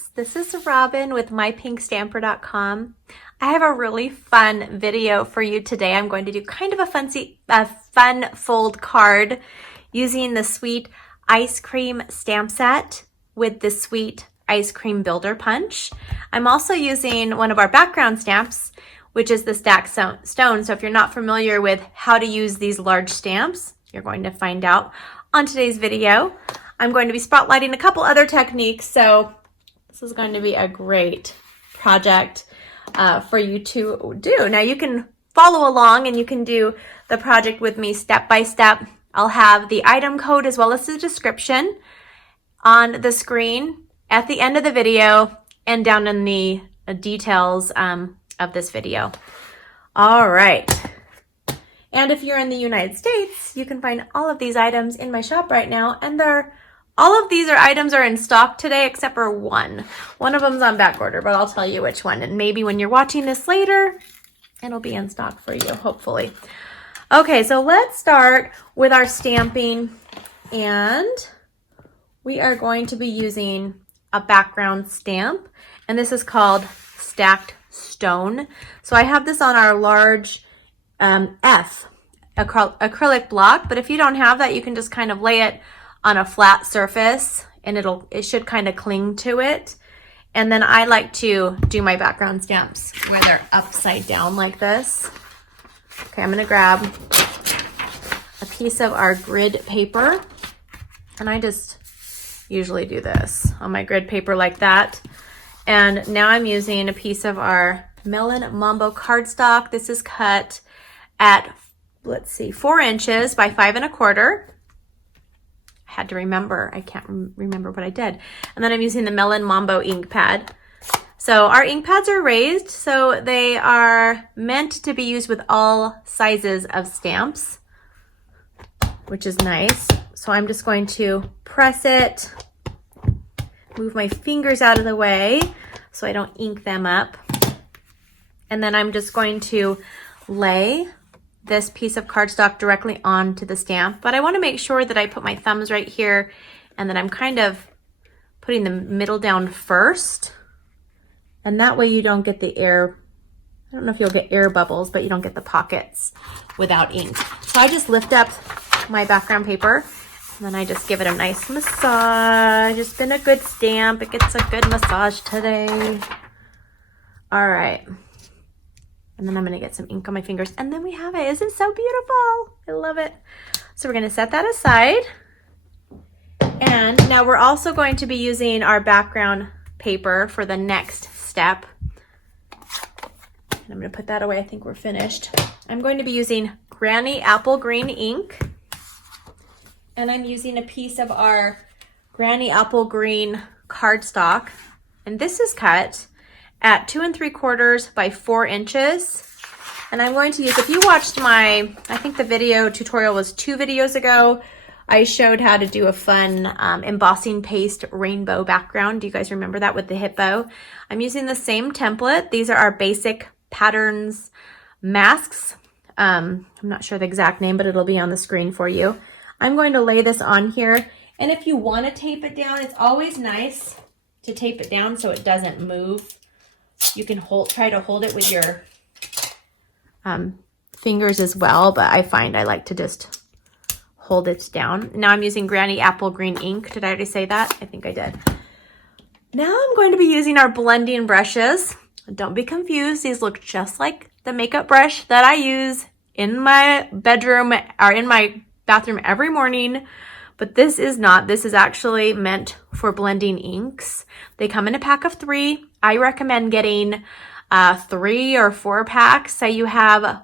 friends, this is Robyn with mypinkstamper.com. I have a really fun video for you today. I'm going to do kind of a fun fold card using the Sweet Ice Cream stamp set with the Sweet Ice Cream Builder Punch. I'm also using one of our background stamps, which is the Stack Stone. So if you're not familiar with how to use these large stamps, you're going to find out on today's video. I'm going to be spotlighting a couple other techniques, so this is going to be a great project for you to do. Now you can follow along and you can do the project with me step by step. I'll have the item code as well as the description on the screen at the end of the video and down in the details of this video. All right. And if you're in the United States, you can find all of these items in my shop right now, and all of these items are in stock today except for one. One of them's on back order, but I'll tell you which one. And maybe when you're watching this later, it'll be in stock for you, hopefully. Okay, so let's start with our stamping. And we are going to be using a background stamp. And this is called Stacked Stone. So I have this on our large F acrylic block. But if you don't have that, you can just kind of lay it on a flat surface and it should kind of cling to it. And then I like to do my background stamps where they're upside down like this. Okay, I'm gonna grab a piece of our grid paper, and I just usually do this on my grid paper like that. And now I'm using a piece of our Melon Mambo Cardstock. This is cut at, let's see, 4 inches by 5 1/4. Had to remember, I can't remember what I did. And then I'm using the Melon Mambo Ink Pad. So our ink pads are raised, so they are meant to be used with all sizes of stamps, which is nice. So I'm just going to press it, move my fingers out of the way so I don't ink them up. And then I'm just going to lay this piece of cardstock directly onto the stamp, but I want to make sure that I put my thumbs right here and that I'm kind of putting the middle down first, and that way you don't get the air. I don't know if you'll get air bubbles, but you don't get the pockets without ink. So I just lift up my background paper and then I just give it a nice massage. It's been a good stamp. It gets a good massage today. All right. And then I'm going to get some ink on my fingers. And then we have it. Isn't it so beautiful? I love it. So we're going to set that aside. And now we're also going to be using our background paper for the next step. And I'm going to put that away. I think we're finished. I'm going to be using Granny Apple Green ink. And I'm using a piece of our Granny Apple Green cardstock. And this is cut at 2 3/4 by 4 inches. And I'm going to use, if you watched I think the video tutorial was 2 videos ago, I showed how to do a fun embossing paste rainbow background. Do you guys remember that with the hippo? I'm using the same template. These are our basic patterns masks. I'm not sure the exact name, but it'll be on the screen for you. I'm going to lay this on here. And if you want to tape it down, it's always nice to tape it down so it doesn't move. You can try to hold it with your fingers as well, but I find I like to just hold it down. Now I'm using Granny Apple Green ink. Did I already say that? I think I did. Now I'm going to be using our blending brushes. Don't be confused. These look just like the makeup brush that I use in my bedroom or in my bathroom every morning. But this is not. This is actually meant for blending inks. They come in a pack of 3. I recommend getting 3 or 4 packs, so you have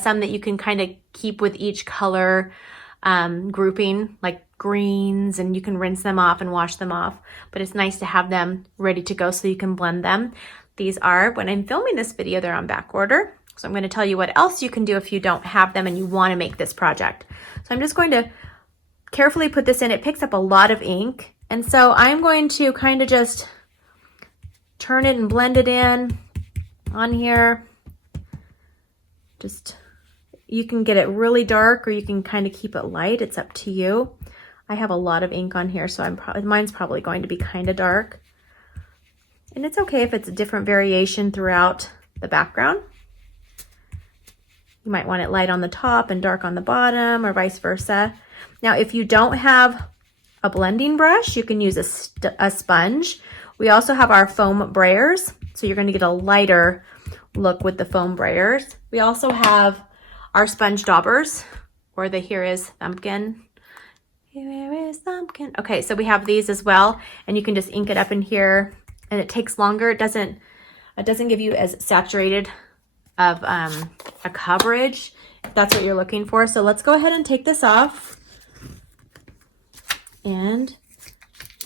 some that you can kind of keep with each color grouping, like greens, and you can rinse them off and wash them off. But it's nice to have them ready to go so you can blend them. These are, when I'm filming this video, they're on back order. So I'm going to tell you what else you can do if you don't have them and you want to make this project. So I'm just going to carefully put this in. It picks up a lot of ink. And so I'm going to kind of just turn it and blend it in on here. Just, you can get it really dark or you can kind of keep it light. It's up to you. I have a lot of ink on here, so mine's probably going to be kind of dark. And it's okay if it's a different variation throughout the background. You might want it light on the top and dark on the bottom, or vice versa. Now, if you don't have a blending brush, you can use a sponge. We also have our foam brayers, so you're going to get a lighter look with the foam brayers. We also have our sponge daubers, or the Here Is Thumbkin. Here is Thumbkin. Okay, so we have these as well, and you can just ink it up in here, and it takes longer. It doesn't give you as saturated of a coverage, if that's what you're looking for. So let's go ahead and take this off. And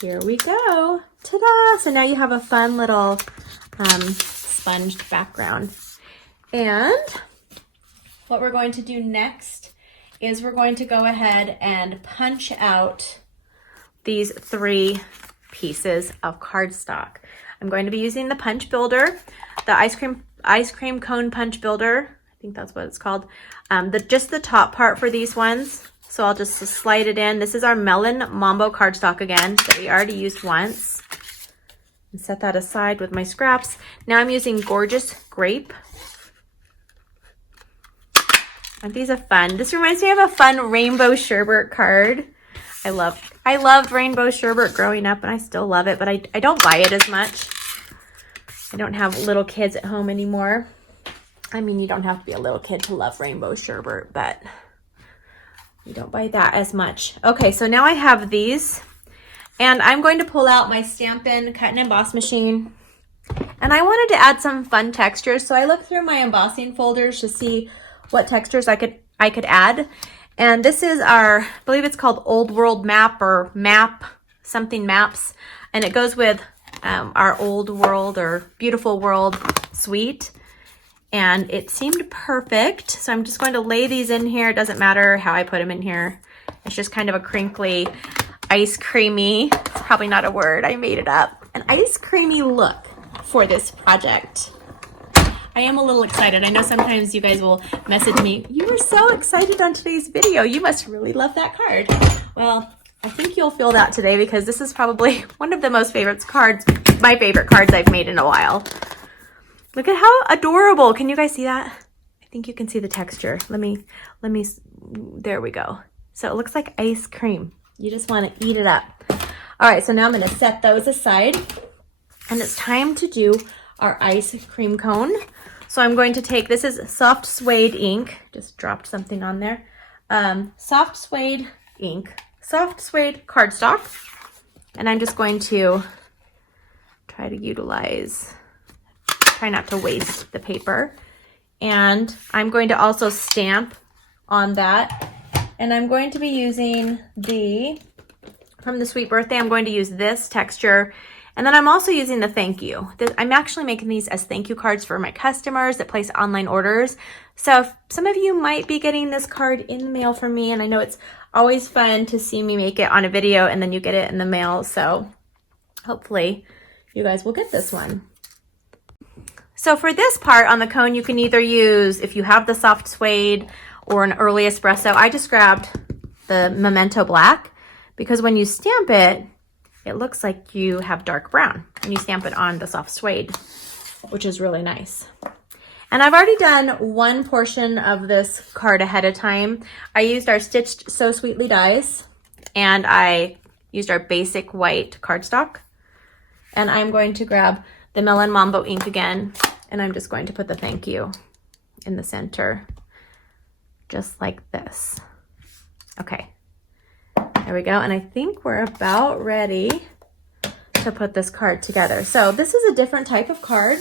here we go. Ta-da! So now you have a fun little sponged background. And what we're going to do next is we're going to go ahead and punch out these 3 pieces of cardstock. I'm going to be using the punch builder, the ice cream cone punch builder. I think that's what it's called. Just the top part for these ones. So I'll just slide it in. This is our Melon Mambo Cardstock again that we already used once. And set that aside with my scraps. Now I'm using Gorgeous Grape. Aren't these a fun? This reminds me of a fun rainbow sherbet card. I loved rainbow sherbet growing up, and I still love it, but I don't buy it as much. I don't have little kids at home anymore. I mean, you don't have to be a little kid to love rainbow sherbet, but you don't buy that as much. Okay, so now I have these, and I'm going to pull out my Stampin' Cut and Emboss machine. And I wanted to add some fun textures, so I looked through my embossing folders to see what textures I could add. And this is our, I believe it's called Old World Map, or something maps, and it goes with our Old World or Beautiful World suite. And it seemed perfect, so I'm just going to lay these in here. It doesn't matter how I put them in here. It's just kind of a crinkly, ice creamy, it's probably not a word, I made it up, an ice creamy look for this project. I am a little excited. I know sometimes you guys will message me, you were so excited on today's video. You must really love that card. Well, I think you'll feel that today, because this is probably one of the my favorite cards I've made in a while. Look at how adorable. Can you guys see that? I think you can see the texture. Let me, there we go. So it looks like ice cream. You just want to eat it up. All right, so now I'm going to set those aside, and it's time to do our ice cream cone. So I'm going to take, this is soft suede ink. Just dropped something on there. Soft suede ink, soft suede cardstock. And I'm just going to try not to waste the paper. And I'm going to also stamp on that. And I'm going to be using from the Sweet Birthday, I'm going to use this texture. And then I'm also using the thank you. I'm actually making these as thank you cards for my customers that place online orders. So some of you might be getting this card in the mail from me, and I know it's always fun to see me make it on a video and then you get it in the mail. So hopefully you guys will get this one. So for this part on the cone, you can either use, if you have the soft suede or an early espresso, I just grabbed the Memento Black, because when you stamp it, it looks like you have dark brown and you stamp it on the soft suede, which is really nice. And I've already done one portion of this card ahead of time. I used our Stitched So Sweetly dies, and I used our basic white cardstock. And I'm going to grab the Melon Mambo ink again, and I'm just going to put the thank you in the center, just like this. Okay. There we go, and I think we're about ready to put this card together. So this is a different type of card.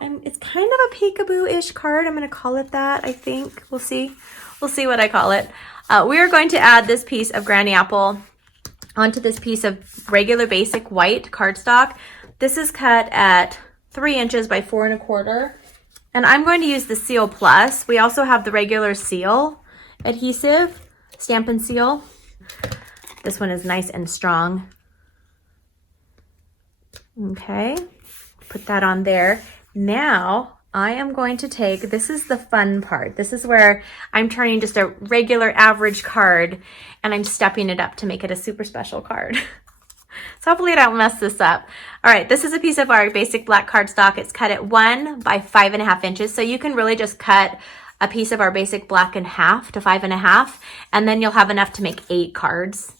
It's kind of a peekaboo-ish card. I'm gonna call it that, I think. We'll see. We'll see what I call it. We are going to add this piece of Granny Apple onto this piece of regular basic white cardstock. This is cut at 3 inches by 4 1/4. And I'm going to use the Seal Plus. We also have the regular seal adhesive, Stampin' Seal. This one is nice and strong. Okay, put that on there. Now I am going to take, this is the fun part. This is where I'm turning just a regular average card and I'm stepping it up to make it a super special card. So hopefully I don't mess this up. All right, this is a piece of our basic black cardstock. It's cut at 1 by 5.5 inches. So you can really just cut a piece of our basic black in half to 5.5, and then you'll have enough to make 8 cards,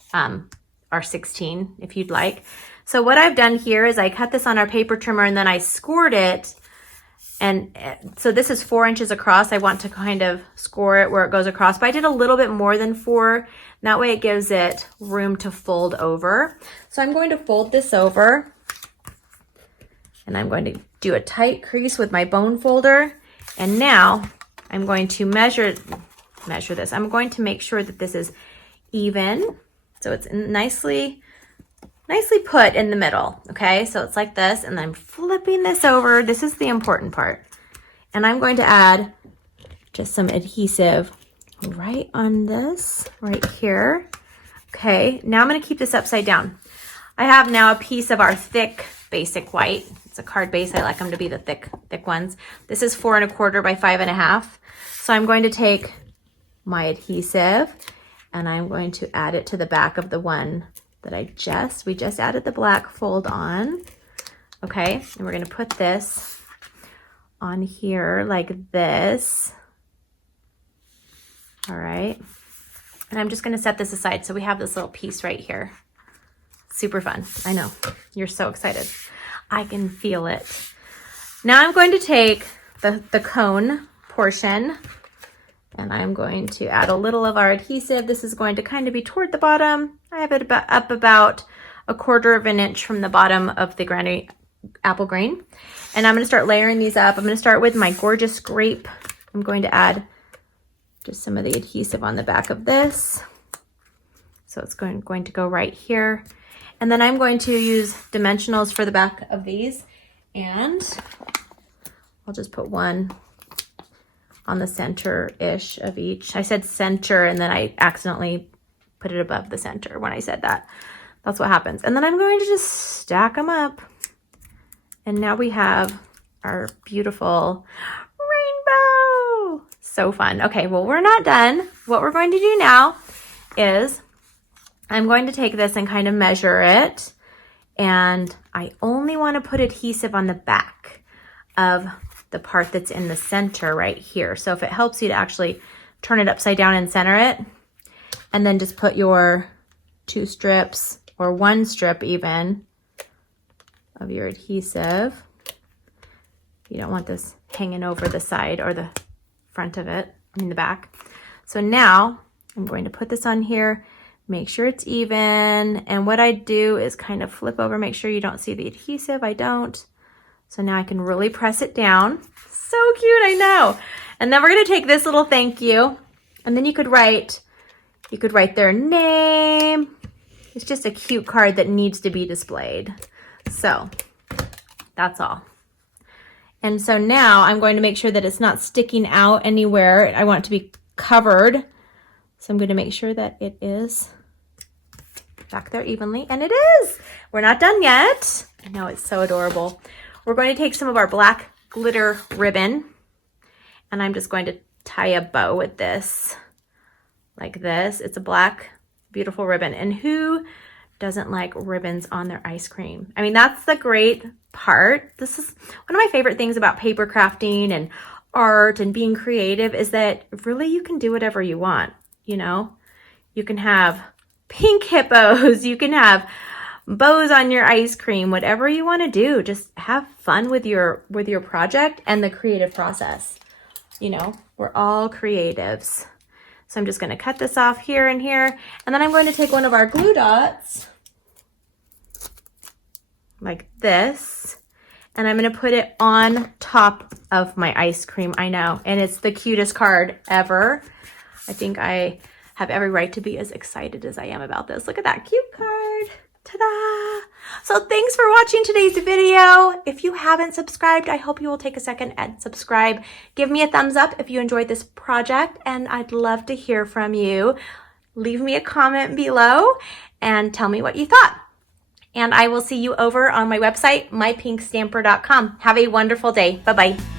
or 16 if you'd like. So what I've done here is I cut this on our paper trimmer and then I scored it. And so this is 4 inches across. I want to kind of score it where it goes across, but I did a little bit more than 4. That way it gives it room to fold over. So I'm going to fold this over and I'm going to do a tight crease with my bone folder. And now I'm going to measure this. I'm going to make sure that this is even. So it's nicely put in the middle, okay? So it's like this, and I'm flipping this over. This is the important part. And I'm going to add just some adhesive right on this, right here. Okay, now I'm gonna keep this upside down. I have now a piece of our thick basic white. It's a card base. I like them to be the thick ones. This is 4 1/4 by 5.5. So I'm going to take my adhesive and I'm going to add it to the back of the one that we just added the black fold on. Okay, and we're gonna put this on here like this. All right, and I'm just gonna set this aside so we have this little piece right here. Super fun, I know, you're so excited. I can feel it. Now I'm going to take the cone portion and I'm going to add a little of our adhesive. This is going to kind of be toward the bottom. I have it up about 1/4 inch from the bottom of the granny apple green. And I'm gonna start layering these up. I'm gonna start with my gorgeous grape. I'm going to add just some of the adhesive on the back of this. So it's going to go right here. And then I'm going to use dimensionals for the back of these. And I'll just put one on the center-ish of each. I said center and then I accidentally put it above the center when I said that. That's what happens. And then I'm going to just stack them up. And now we have our beautiful rainbow. So fun. Okay, well, we're not done. What we're going to do now is I'm going to take this and kind of measure it. And I only want to put adhesive on the back of the part that's in the center right here. So if it helps you to actually turn it upside down and center it, and then just put your 2 strips or 1 strip even of your adhesive. You don't want this hanging over the side or the front of it, I mean the back. So now I'm going to put this on here, make sure it's even. And what I do is kind of flip over, make sure you don't see the adhesive. I don't. So now I can really press it down. So cute, I know. And then we're gonna take this little thank you, and then you could write their name. It's just a cute card that needs to be displayed. So that's all. And so now I'm going to make sure that it's not sticking out anywhere. I want it to be covered. So I'm going to make sure that it is back there evenly, and it is. We're not done yet. I know, it's so adorable. We're going to take some of our black glitter ribbon, and I'm just going to tie a bow with this, like this. It's a black, beautiful ribbon. And who doesn't like ribbons on their ice cream? I mean, that's the great part. This is one of my favorite things about paper crafting and art and being creative, is that really you can do whatever you want, you know? You can have pink hippos, you can have bows on your ice cream, whatever you want to do. Just have fun with your project and the creative process. You know, we're all creatives. So I'm just going to cut this off here and here, and then I'm going to take one of our glue dots like this, and I'm going to put it on top of my ice cream. I know, and it's the cutest card ever. I think I have every right to be as excited as I am about this. Look at that cute card. Ta-da! So thanks for watching today's video. If you haven't subscribed, I hope you will take a second and subscribe. Give me a thumbs up if you enjoyed this project, and I'd love to hear from you. Leave me a comment below and tell me what you thought. And I will see you over on my website, mypinkstamper.com. Have a wonderful day. Bye-bye.